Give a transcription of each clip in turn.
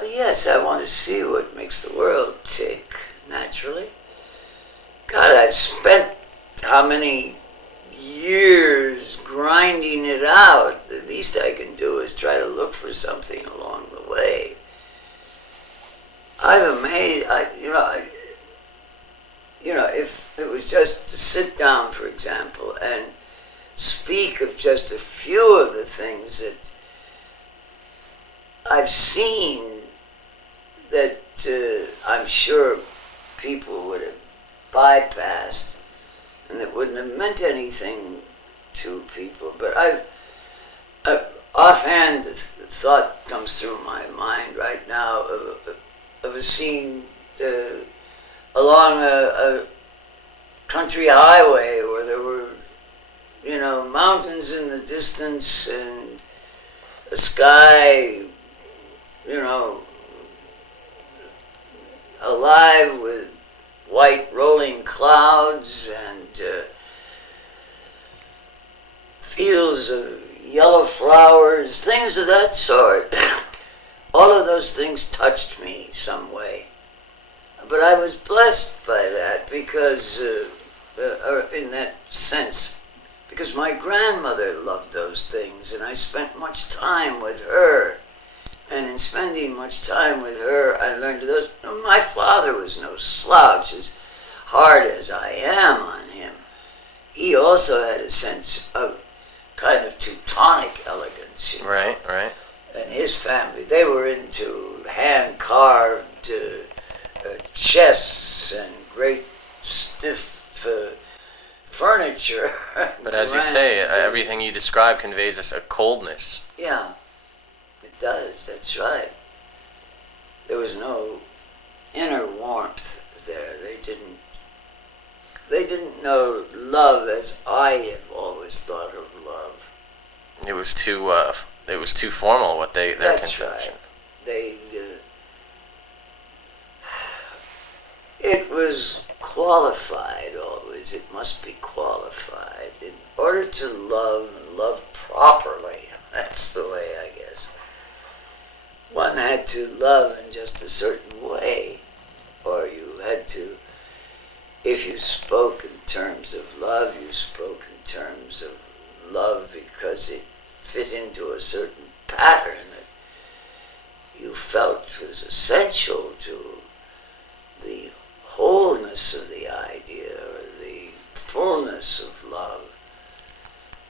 Well, yes, I want to see what makes the world tick, naturally. God, I've spent how many years grinding it out. The least I can do is try to look for something along the way. I'm amazed, if it was just to sit down, for example, and speak of just a few of the things that I've seen that I'm sure people would have bypassed and that wouldn't have meant anything to people. But offhand, the thought comes through my mind right now of a scene along a country highway where there were, mountains in the distance and a sky, alive with white rolling clouds and fields of yellow flowers, things of that sort. All of those things touched me some way. But I was blessed by that because, in that sense, because my grandmother loved those things and I spent much time with her. And in spending much time with her, I learned those. My father was no slouch, as hard as I am on him. He also had a sense of kind of Teutonic elegance. Right. And his family, they were into hand-carved chests and great stiff furniture. But as you say, everything you describe conveys us a coldness. Yeah. It does, that's right. There was no inner warmth there. They didn't know love as I have always thought of love. It was too formal what their That's conception. Right. It was qualified always. It must be qualified in order to love properly. That's the way, I guess. One had to love in just a certain way, or you had to, if you spoke in terms of love, you spoke in terms of love because it fit into a certain pattern that you felt was essential to the wholeness of the idea or the fullness of love.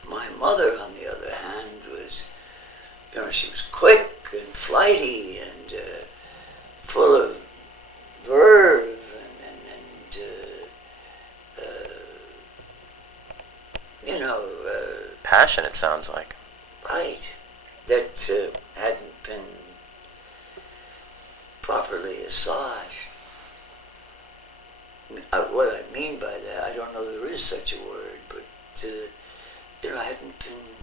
My mother, on the other hand, was, she was quick and flighty and full of verve passion, it sounds like. Right. That hadn't been properly assuaged. What I mean by that, I don't know there is such a word, but hadn't been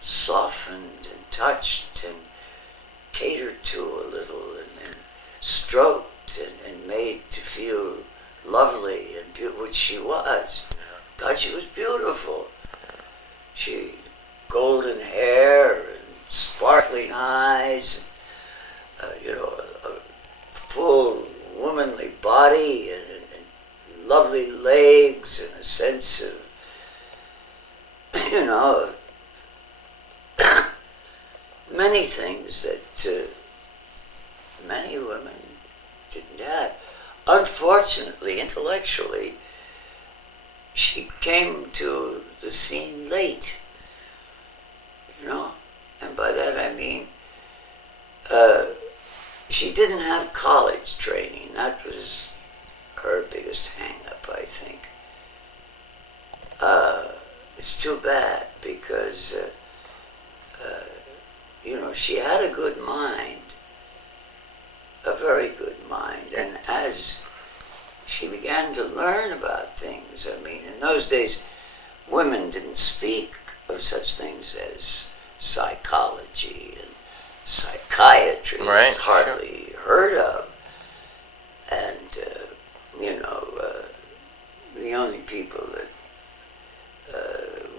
softened and touched and catered to a little and stroked and made to feel lovely and beautiful, which she was. God, she was beautiful. She golden hair and sparkling eyes, a full womanly body and lovely legs and a sense of, many things that many women didn't have. Unfortunately, intellectually, she came to the scene late, and by that I mean she didn't have college training. That was her biggest hang-up, I think. It's too bad because, she had a good mind, a very good mind, and as she began to learn about things, in those days, women didn't speak of such things as psychology and psychiatry. Right, was hardly heard of. And, the only people that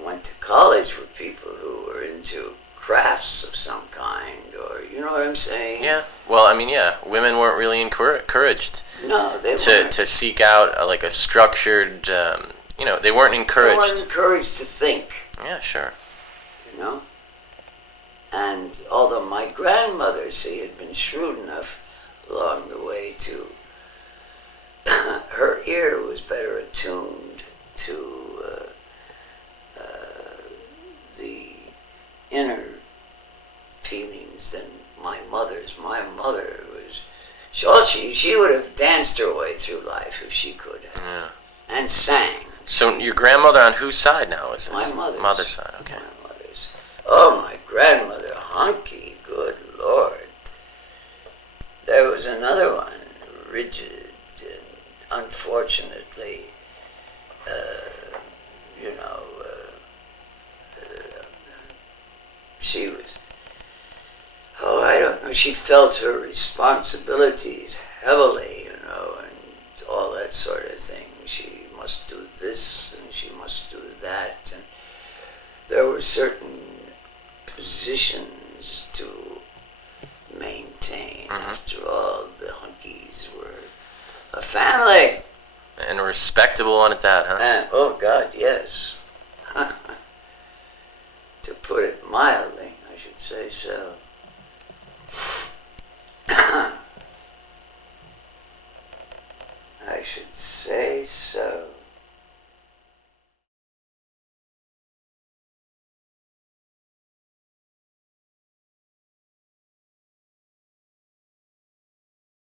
went to college were people who were into crafts of some kind, or you know what I'm saying? Yeah. Well, I mean, yeah, women weren't really encouraged No, they to weren't. seek out like a structured. They weren't They encouraged. weren't encouraged to think, Yeah, sure. you know? And although my grandmother, see, had been shrewd enough along the way to, her ear was better attuned to the inner feelings than my mother's. My mother was, she would have danced her way through life if she could, Yeah. and sang. So your grandmother on whose side now is this? My mother's. Mother's side. Okay. My mother's. Oh, my grandmother, Huncke, good Lord. There was another one, rigid, and unfortunately, she was, I don't know, she felt her responsibilities heavily, and all that sort of thing. She must do this, and she must do that, and there were certain positions to maintain. Mm-hmm. After all, the Hunkies were a family. And a respectable one at that, huh? And, oh God, yes. To put it mildly, I should say so. I should say so.